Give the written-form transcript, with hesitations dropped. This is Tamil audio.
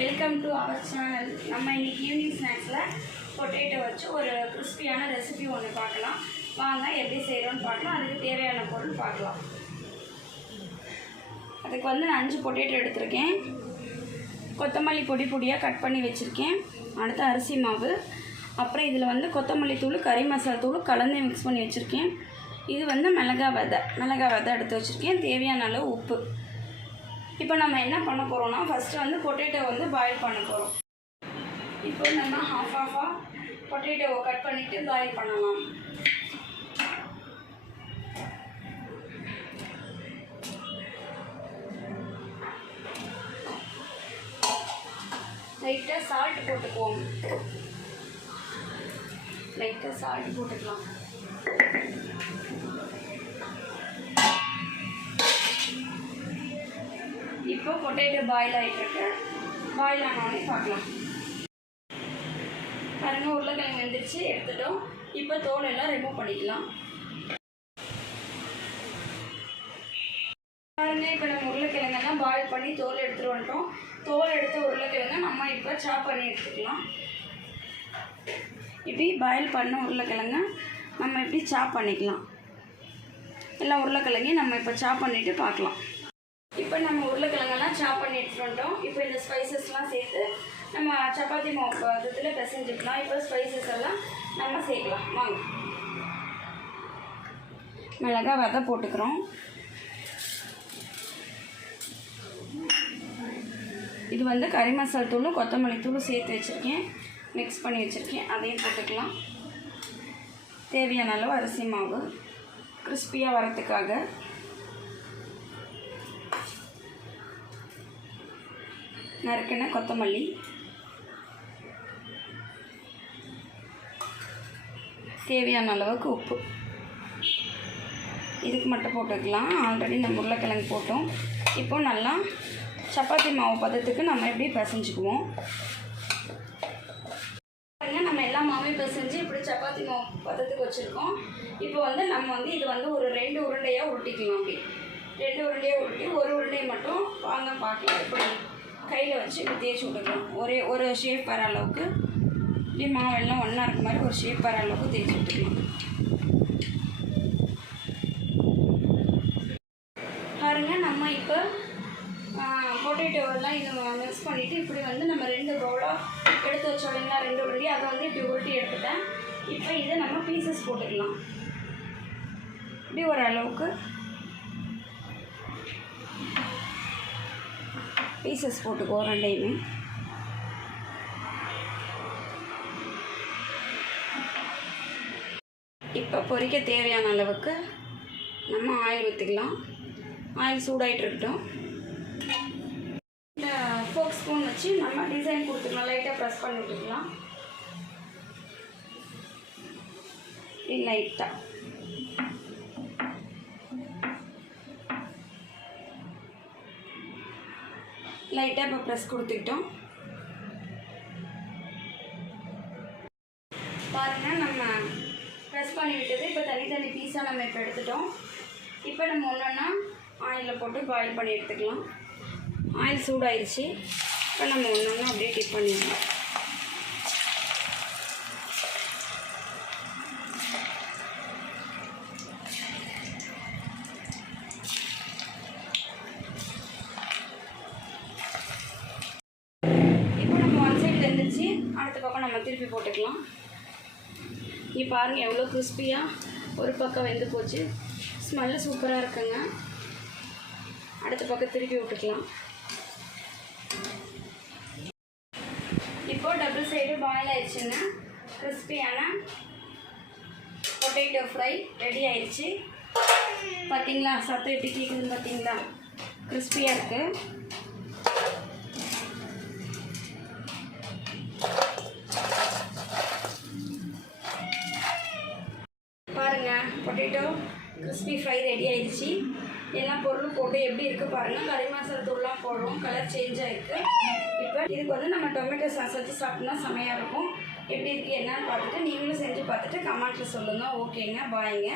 Welcome to our channel. நம்ம இன்னைக்கு ஈவினிங் ஸ்நாக்ஸில் பொட்டேட்டோ வச்சு ஒரு கிறிஸ்பியான ரெசிபி ஒன்று பார்க்கலாம். வாங்க எப்படி செய்கிறோன்னு பார்க்கலாம். அதுக்கு தேவையான பொருள் பார்க்கலாம். அதுக்கு வந்து நான் 5 பொட்டேட்டோ எடுத்திருக்கேன். கொத்தமல்லி பொடி பொடியாக கட் பண்ணி வச்சுருக்கேன். அடுத்து அரிசி மாவு, அப்புறம் இதில் வந்து கொத்தமல்லி தூள், கறி மசாலா தூள் கலந்து மிக்ஸ் பண்ணி வச்சுருக்கேன். இது வந்து மிளகாய் விதை எடுத்து வச்சுருக்கேன். தேவையான அளவு உப்பு. இப்போ நம்ம என்ன பண்ண போகிறோம்னா, ஃபஸ்ட்டு வந்து பொட்டேட்டோ வந்து பாயில் பண்ண போகிறோம். இப்போ நம்ம ஹாஃபாக பொட்டேட்டோவை கட் பண்ணிவிட்டு பாயில் பண்ணலாம். லைட்டாக சால்ட் போட்டுக்குவோம். போட்டுக்கலாம். இப்போ பொட்டேட்டோ பாயில் ஆகிட்டுருக்கு. பாயில் ஆனோடனே பார்க்கலாம். பாருங்கள், உருளைக்கிழங்கு வெந்துருச்சு, எடுத்துட்டோம். இப்போ தோல் எல்லாம் ரிமூவ் பண்ணிக்கலாம். பாருங்கள், இப்போ நம்ம உருளைக்கிழங்கெல்லாம் பாயில் பண்ணி தோல் எடுத்துகிட்டு வந்துட்டோம். தோல் எடுத்த உருளைக்கிழங்க நம்ம இப்போ சாப் பண்ணி எடுத்துக்கலாம். இப்படி பாயில் பண்ண உருளைக்கிழங்க நம்ம இப்படி சாப் பண்ணிக்கலாம். எல்லா உருளைக்கிழங்கையும் நம்ம இப்போ சாப் பண்ணிவிட்டு பார்க்கலாம். இப்போ நம்ம உருளைக்கிழங்கெல்லாம் சாப் பண்ணி எடுத்துகிட்டு வந்துட்டோம். இப்போ இந்த ஸ்பைசஸ்லாம் சேர்த்து நம்ம சப்பாத்தி மாவு பதத்தில் பிசைஞ்சுக்கலாம். இப்போ ஸ்பைசஸ் எல்லாம் நம்ம சேர்க்கலாம். வாங்க. மிளகாய் விதை போட்டுக்கிறோம். இது வந்து கறி மசாலா தூளும் கொத்தமல்லி தூளும் சேர்த்து வச்சுருக்கேன், மிக்ஸ் பண்ணி வச்சுருக்கேன். அதையும் போட்டுக்கலாம். தேவையான அளவு அரிசி மாவு கிறிஸ்பியாக வரத்துக்காக. நறுக்கின கொத்தமல்லி, தேவையான அளவுக்கு உப்பு. இதுக்கு மட்டும் போட்டுக்கலாம். ஆல்ரெடி நம்ம உருளைக்கிழங்கு போட்டோம். இப்போ நல்லா சப்பாத்தி மாவு பதத்துக்கு நம்ம எப்படி பிசைஞ்சுக்குவோம். நம்ம எல்லா மாவையும் பிசைஞ்சு இப்படி சப்பாத்தி மாவு பதத்துக்கு வச்சுருக்கோம். இப்போ வந்து நம்ம வந்து இது வந்து ஒரு 2 உருண்டையாக உருட்டிக்கலாம். அப்படி 2 உருண்டையாக உருட்டி ஒரு உருண்டையை மட்டும் வாங்க பார்க்கலாம். இப்படி கையில் வச்சு இப்படி தேய்ச்சி விட்டுக்கலாம். ஒரு ஷேப் வர அளவுக்கு, இப்படி மாவெல்லாம் ஒன்றா இருக்க மாதிரி ஒரு ஷேப் வர அளவுக்கு தேய்ச்சி விட்டுக்கலாம். பாருங்கள், நம்ம இப்போ பொட்டேட்டோவெல்லாம் இது மிக்ஸ் பண்ணிவிட்டு இப்படி வந்து நம்ம 2 பவுலாக எடுத்து வச்சோம் இல்லைங்களா, 2 உருண்டி, அதை வந்து இப்படி உருட்டி எடுத்துட்டேன். இப்போ இதை நம்ம பீசஸ் போட்டுக்கலாம். இப்படி ஒரு அளவுக்கு பீசஸ் போட்டுக்கோ ரெண்டையுமே. இப்போ பொரிக்க தேவையான அளவுக்கு நம்ம ஆயில் ஊற்றிக்கலாம். ஆயில் சூடாகிட்டு இருக்கட்டும். இந்த ஃபோக் ஸ்பூன் வச்சு நம்ம டிசைன் கொடுத்துக்கலாம். லைட்டாக ப்ரெஸ் பண்ணி விட்டுக்கலாம். லைட்டாக இப்போ ப்ரெஸ் கொடுத்துக்கிட்டோம். பாருங்கள், நம்ம ப்ரெஸ் பண்ணி விட்டது. இப்போ தனி பீஸாக நம்ம இப்போ எடுத்துட்டோம். இப்போ நம்ம ஒன்றா ஆயிலில் போட்டு பாயில் பண்ணி எடுத்துக்கலாம். ஆயில் சூடாயிருச்சு. இப்போ நம்ம ஒன்றா அப்படியே டிப் பண்ணிடலாம். அடுத்த பக்கம் நம்ம திருப்பி போட்டுக்கலாம். இங்கே பாருங்கள், எவ்வளோ கிறிஸ்பியாக ஒரு பக்கம் வெந்து போச்சு. ஸ்மெல்லு சூப்பராக இருக்குங்க. அடுத்த பக்கம் திருப்பி விட்டுக்கலாம். இப்போது டபுள் சைடு பாயில் ஆயிடுச்சுங்க. கிறிஸ்பியான பொட்டேட்டோ ஃப்ரை ரெடி ஆயிடுச்சு. பார்த்தீங்களா, சத்தம் எப்படி கேட்குதுன்னு பார்த்தீங்களா? கிறிஸ்பியாக இருக்குது. பாருங்கள், பொட்டேட்டோ கிறிஸ்பி ஃப்ரை ரெடி ஆயிடுச்சு. எல்லா பொருளும் போட்டு எப்படி இருக்குது பாருங்கள். கறி மசாலா தூள்லாம் போடுறோம், கலர் சேஞ்ச் ஆகிருக்கு. இப்போ இதுக்கு வந்து நம்ம டொமேட்டோ சாஸ் வச்சு சாப்பிட்டோம்னா செமையாக இருக்கும். எப்படி இருக்குது என்னன்னு பார்த்துட்டு நீங்களும் செஞ்சு பார்த்துட்டு கமெண்ட்டில் சொல்லுங்கள். ஓகேங்க, பாய்ங்க.